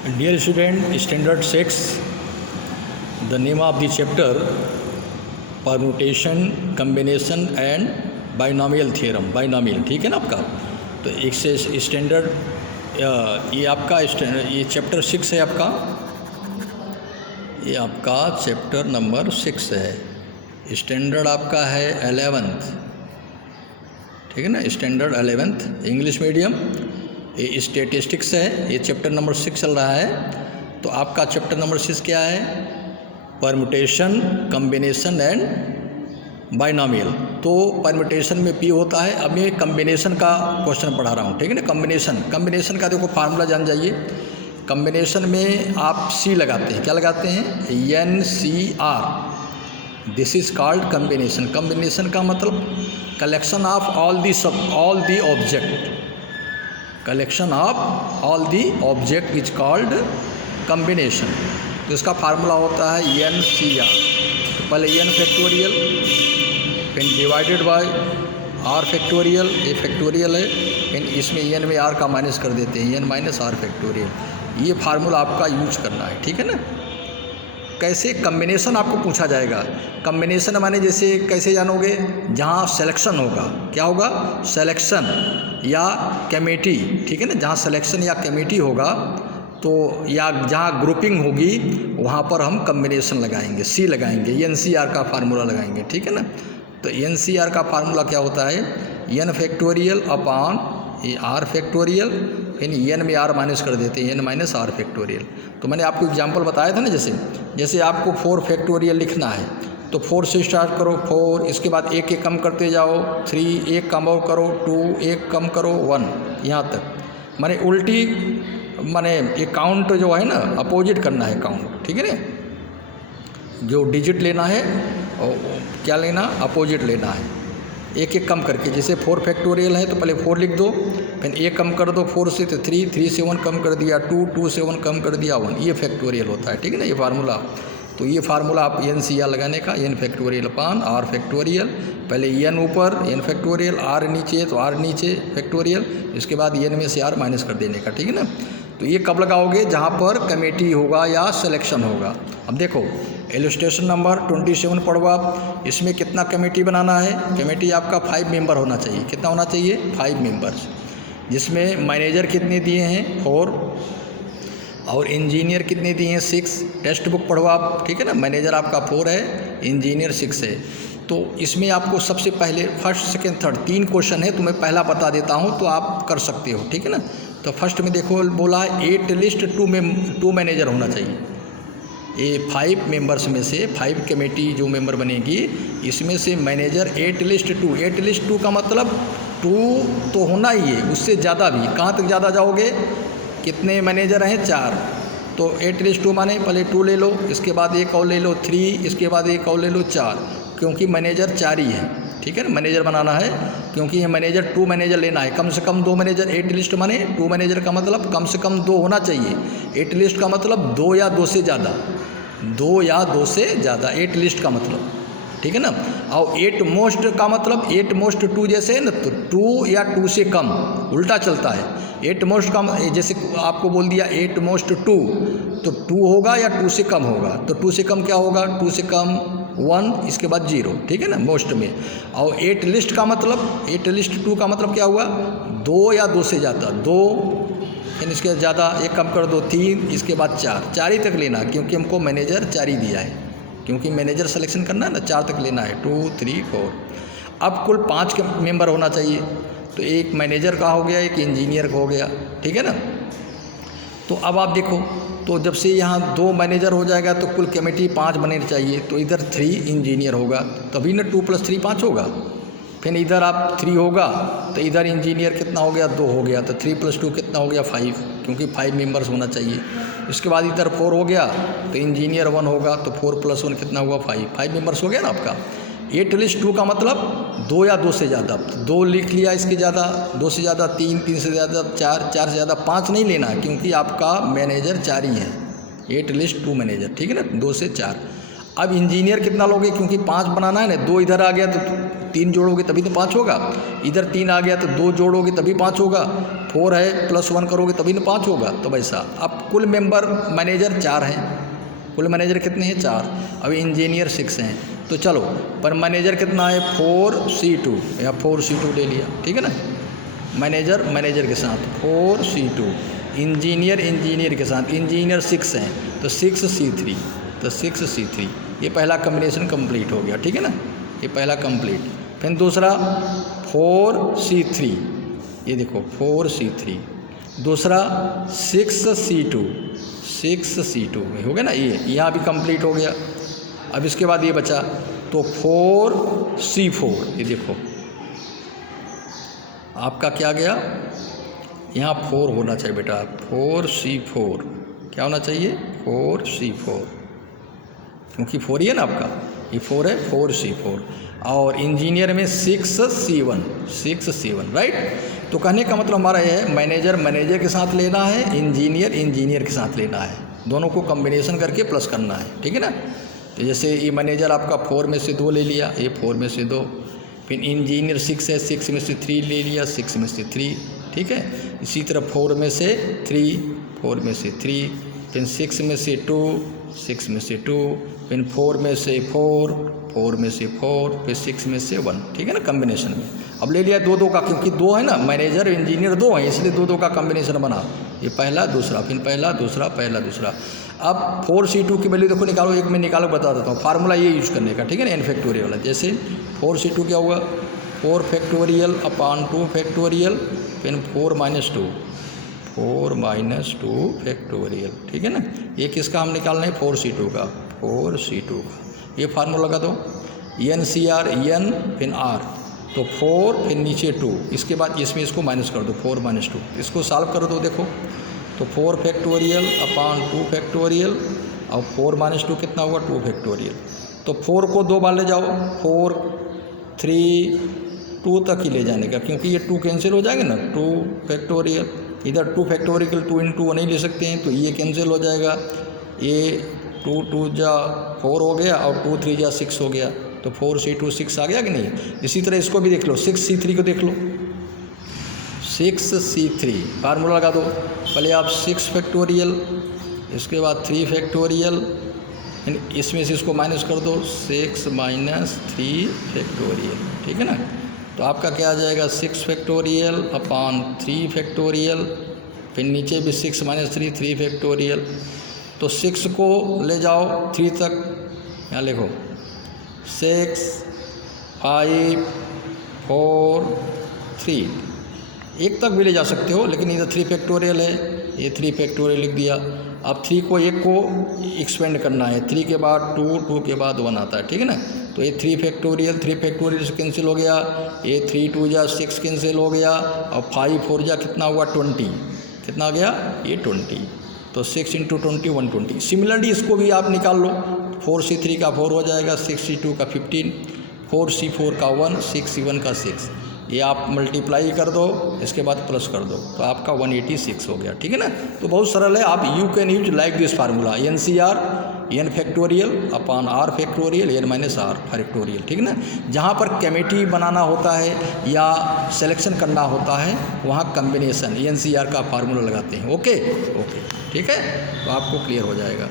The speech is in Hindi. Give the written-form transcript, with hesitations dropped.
Dear student, standard 6, the name of the chapter permutation, combination and binomial theorem. Binomial, ठीक है ना आपका। तो एक से स्टैंडर्ड ये आपका ये चैप्टर 6 है आपका, ये आपका चैप्टर नंबर 6 है। स्टैंडर्ड आपका है 11th, ठीक है ना, स्टैंडर्ड 11th इंग्लिश मीडियम। ये स्टैटिस्टिक्स है, ये चैप्टर नंबर 6 चल रहा है। तो आपका चैप्टर नंबर 6 क्या है? Permutation, combination and binomial. तो परम्यूटेशन में पी होता है। अब मैं कम्बिनेशन का क्वेश्चन पढ़ा रहा हूँ, ठीक है ना। कम्बिनेशन का देखो फार्मूला जान जाइए। कम्बिनेशन में आप सी लगाते हैं, क्या लगाते हैं? NCR। This is called combination. Combination का मतलब collection of all the object. Collection of all the object is called combination. तो इसका फार्मूला होता है NCR। तो पहले n फैक्टोरियल, फिर डिवाइडेड बाय r फैक्टोरियल, ये फैक्टोरियल है, फिर इसमें n में r का माइनस कर देते हैं, n माइनस r फैक्टोरियल। ये फार्मूला आपका यूज करना है, ठीक है ना। कैसे कम्बिनेशन आपको पूछा जाएगा। कम्बिनेशन माने जैसे कैसे जानोगे? जहाँ सिलेक्शन होगा, क्या होगा? सिलेक्शन या कमेटी, ठीक है ना। जहाँ सिलेक्शन या कमेटी होगा तो या जहाँ ग्रुपिंग होगी वहाँ पर हम कम्बिनेशन लगाएंगे, सी लगाएंगे, NCR का फार्मूला लगाएंगे, ठीक है ना। तो NCR का फार्मूला क्या होता है? n फैक्टोरियल अपॉन ये r फैक्टोरियल, फिर n में r माइनस कर देते हैं, n माइनस r फैक्टोरियल। तो मैंने आपको एग्जांपल बताया था ना, जैसे आपको 4 फैक्टोरियल लिखना है तो 4 से स्टार्ट करो, 4, इसके बाद एक कम करते जाओ, 3 एक कम और करो, 2 एक कम करो, 1, यहाँ तक। माने उल्टी, माने ये काउंट जो है ना, अपोजिट करना है काउंट, ठीक है ना। जो डिजिट लेना है और क्या लेना? अपोजिट लेना है। एक कम करके, जैसे 4 फैक्टोरियल है तो पहले 4 लिख दो, फिर एक कम कर दो 4 से, तो 3 से 1 कम कर दिया, 2 से 1 कम कर दिया, 1। ये फैक्टोरियल होता है, ठीक है ना, ये फार्मूला। तो ये फार्मूला आप NCR लगाने का, n फैक्टोरियल अपान r फैक्टोरियल। पहले n ऊपर, n फैक्टोरियल, r नीचे, तो r नीचे फैक्टोरियल, इसके बाद n में से r माइनस कर देने का, ठीक है ना। तो ये कब लगाओगे? जहाँ पर कमेटी होगा या सिलेक्शन होगा। अब देखो इलस्ट्रेशन नंबर 27 पढ़ो आप। इसमें कितना कमेटी बनाना है? कमेटी आपका 5 मेंबर होना चाहिए। कितना होना चाहिए? 5 मेंबर्स, जिसमें मैनेजर कितने दिए हैं? 4, और इंजीनियर कितने दिए हैं? 6। टेक्स्ट बुक पढ़ो आप, ठीक है ना। मैनेजर आपका 4 है, इंजीनियर 6 है। तो इसमें आपको सबसे पहले फर्स्ट, सेकंड, थर्ड 3 क्वेश्चन है, तो मैं पहला बता देता हूँ तो आप कर सकते हो, ठीक है ना। तो फर्स्ट में देखो बोला है एटलीस्ट 2 मैनेजर होना चाहिए। ये 5 मेंबर्स में से 5 कमेटी जो मेंबर बनेगी, इसमें से मैनेजर एटलीस्ट 2। एटलीस्ट 2 का मतलब 2 तो होना ही है, उससे ज़्यादा भी। कहाँ तक ज़्यादा जाओगे? कितने मैनेजर हैं? 4। तो एटलीस्ट 2 माने पहले 2 ले लो, इसके बाद एक और ले लो 3, इसके बाद एक और ले लो 4, क्योंकि मैनेजर 4 ही है, ठीक है ना। मैनेजर बनाना है क्योंकि ये मैनेजर 2 मैनेजर लेना है, कम से कम 2 मैनेजर। एटलीस्ट माने 2 मैनेजर का मतलब कम से कम 2 होना चाहिए। एटलीस्ट का मतलब 2 या 2 से ज़्यादा, 2 या 2 से ज़्यादा एटलीस्ट का मतलब, ठीक है ना। और एट मोस्ट का मतलब एट मोस्ट 2 जैसे है ना, तो 2 या 2 से कम, उल्टा चलता है। एट मोस्ट का जैसे आपको बोल दिया एट मोस्ट 2, तो 2 होगा या 2 से कम होगा। तो 2 से कम क्या होगा? 2 से कम 1, इसके बाद 0, ठीक है ना, मोस्ट में। और एट लिस्ट का मतलब, एट लिस्ट 2 का मतलब क्या हुआ? 2 या 2 से ज़्यादा, 2, फिर इसके ज़्यादा एक कम कर दो 3, इसके बाद 4 ही तक लेना, क्योंकि हमको मैनेजर 4 ही दिया है, क्योंकि मैनेजर सिलेक्शन करना है ना, 4 तक लेना है, 2, 3, 4। अब कुल 5 मेंबर होना चाहिए, तो एक मैनेजर का हो गया, एक इंजीनियर का हो गया, ठीक है ना। तो अब आप देखो, तो जब से यहाँ 2 मैनेजर हो जाएगा तो कुल कमेटी 5 बननी चाहिए। तो इधर 3 इंजीनियर होगा, तभी ना 2 + 3 5 होगा। फिर इधर आप 3 होगा, तो इधर इंजीनियर कितना हो गया? 2 हो गया, तो 3 + 2 कितना हो गया? 5, क्योंकि 5 मेंबर्स होना चाहिए। इसके बाद इधर 4 हो गया, तो इंजीनियर 1 होगा, तो 4 + 1 कितना हुआ? 5 मेंबर्स हो गया ना आपका। एटलीस्ट 2 का मतलब 2 या 2 से ज़्यादा, 2 लिख लिया, इसके ज़्यादा 2 से ज़्यादा 3, 3 से ज़्यादा 4, 4 से ज़्यादा 5 नहीं लेना, क्योंकि आपका मैनेजर 4 ही है। एटलीस्ट 2 मैनेजर, ठीक है ना, 2 से 4। अब इंजीनियर कितना लोगे? क्योंकि 5 बनाना है ना, 2 इधर आ गया तो 3 जोड़ोगे तभी तो 5 होगा, इधर 3 आ गया तो 2 जोड़ोगे तभी 5 होगा, 4 है प्लस 1 करोगे तभी ना 5 होगा। तो वैसा अब कुल मेंबर मैनेजर 4 हैं, कुल मैनेजर कितने हैं 4, अब इंजीनियर 6 हैं। तो चलो पर मैनेजर कितना है 4C2 या 4C2 ले लिया, ठीक है ना। मैनेजर के साथ 4C2, इंजीनियर के साथ इंजीनियर 6 हैं तो 6C3, तो 6C3 ये पहला कम्बिनेशन कंप्लीट हो गया, ठीक है ना, ये पहला कंप्लीट। फिर दूसरा 4C3, ये देखो 4C3, दूसरा 6C2 हो गया ना, ये यहाँ भी कंप्लीट हो गया। अब इसके बाद ये बचा तो 4C4, ये देखो आपका क्या गया, यहाँ 4 होना चाहिए बेटा, 4C4 क्या होना चाहिए 4C4, क्योंकि 4 ही है ना आपका, ये 4 है 4C4। और इंजीनियर में 6C1 राइट। तो कहने का मतलब हमारा ये है मैनेजर के साथ लेना है, इंजीनियर के साथ लेना है, दोनों को कॉम्बिनेशन करके प्लस करना है, ठीक है ना। तो जैसे ये मैनेजर आपका 4 में से 2 ले लिया, ये 4 में से 2, फिर इंजीनियर 6 है 6 में से 3 ले लिया, 6 में से 3, ठीक है। इसी तरह 4 में से 3, 4 में से 3, फिर 6 में से 2, 6 में से 2, फिर 4 में से 4, 4 में से 4, फिर 6 में से 1, ठीक है ना कॉम्बिनेशन में। अब ले लिया 2 का, क्योंकि 2 है ना, मैनेजर इंजीनियर 2 हैं, इसलिए 2 का कॉम्बिनेशन बना, ये पहला दूसरा, फिर पहला दूसरा, पहला दूसरा। अब 4C2 की वैल्यू देखो निकालो, एक मैं निकालो बता देता हूँ, फार्मूला ये यूज करने का, ठीक है ना, n फैक्टोरियल वाला। जैसे 4C2 क्या हुआ 4 फैक्टोरियल अपॉन 2 फैक्टोरियल, फिर 4 माइनस 2 फैक्टोरियल, ठीक है ना। ये किसका हम निकालना है 4C2 का, 4C2 का। ये फार्मूला लगा दो, NCR n फिर R, तो 4 फिर नीचे 2, इसके बाद इसमें इसको माइनस कर दो 4 माइनस 2, इसको सॉल्व कर दो देखो, तो 4 फैक्टोरियल अपॉन 2 फैक्टोरियल और 4 माइनस 2 कितना होगा 2 फैक्टोरियल। तो 4 को 2 बार ले जाओ, 4 3 2 तक ही ले जाने का, क्योंकि ये 2 कैंसिल हो जाएगा ना, 2 फैक्टोरियल, इधर 2 फैक्टोरियल 2 × 2 नहीं ले सकते हैं, तो ये कैंसिल हो जाएगा, ये 2 2 जा 4 हो गया और 2 3 जा 6 हो गया, तो 4C2 6 आ गया कि नहीं। इसी तरह इसको भी देख लो, 6C3 को देख लो, 6C3 फार्मूला लगा दो, पहले आप 6 फैक्टोरियल, इसके बाद 3 फैक्टोरियल, इसमें से इसको माइनस कर दो 6 माइनस 3 फैक्टोरियल, ठीक है ना। तो आपका क्या आ जाएगा 6 फैक्टोरियल अपॉन 3 फैक्टोरियल, फिर नीचे भी 6 माइनस 3 3 फैक्टोरियल। तो 6 को ले जाओ 3 तक, यहाँ लिखो 6 5 4 3, 1 तक भी ले जा सकते हो, लेकिन इधर 3 फैक्टोरियल है, ये 3 फैक्टोरियल लिख दिया। अब 3 को 1 को एक्सपेंड करना है, 3 के बाद 2 2 के बाद 1 आता है, ठीक है ना। तो ये 3 फैक्टोरियल से कैंसिल हो गया, ये 3 2 जा 6 कैंसिल हो गया, और 5 4 जा कितना हुआ 20, कितना आ गया ये 20, तो 6 × 20 120। सिमिलरली इसको भी आप निकाल लो, 4C3 का 4 हो जाएगा, 6C2 का 15, 4C4 का 1, 6C1 का 6, ये आप मल्टीप्लाई कर दो, इसके बाद प्लस कर दो, तो आपका 186 हो गया, ठीक है ना। तो बहुत सरल है, आप you can use like this formula, NCR n factorial upon R factorial n minus R factorial, ठीक है ना। जहाँ पर कमेटी बनाना होता है या सिलेक्शन करना होता है वहाँ कम्बिनेशन NCR का फार्मूला लगाते हैं, ओके, ठीक है, तो आपको क्लियर हो जाएगा।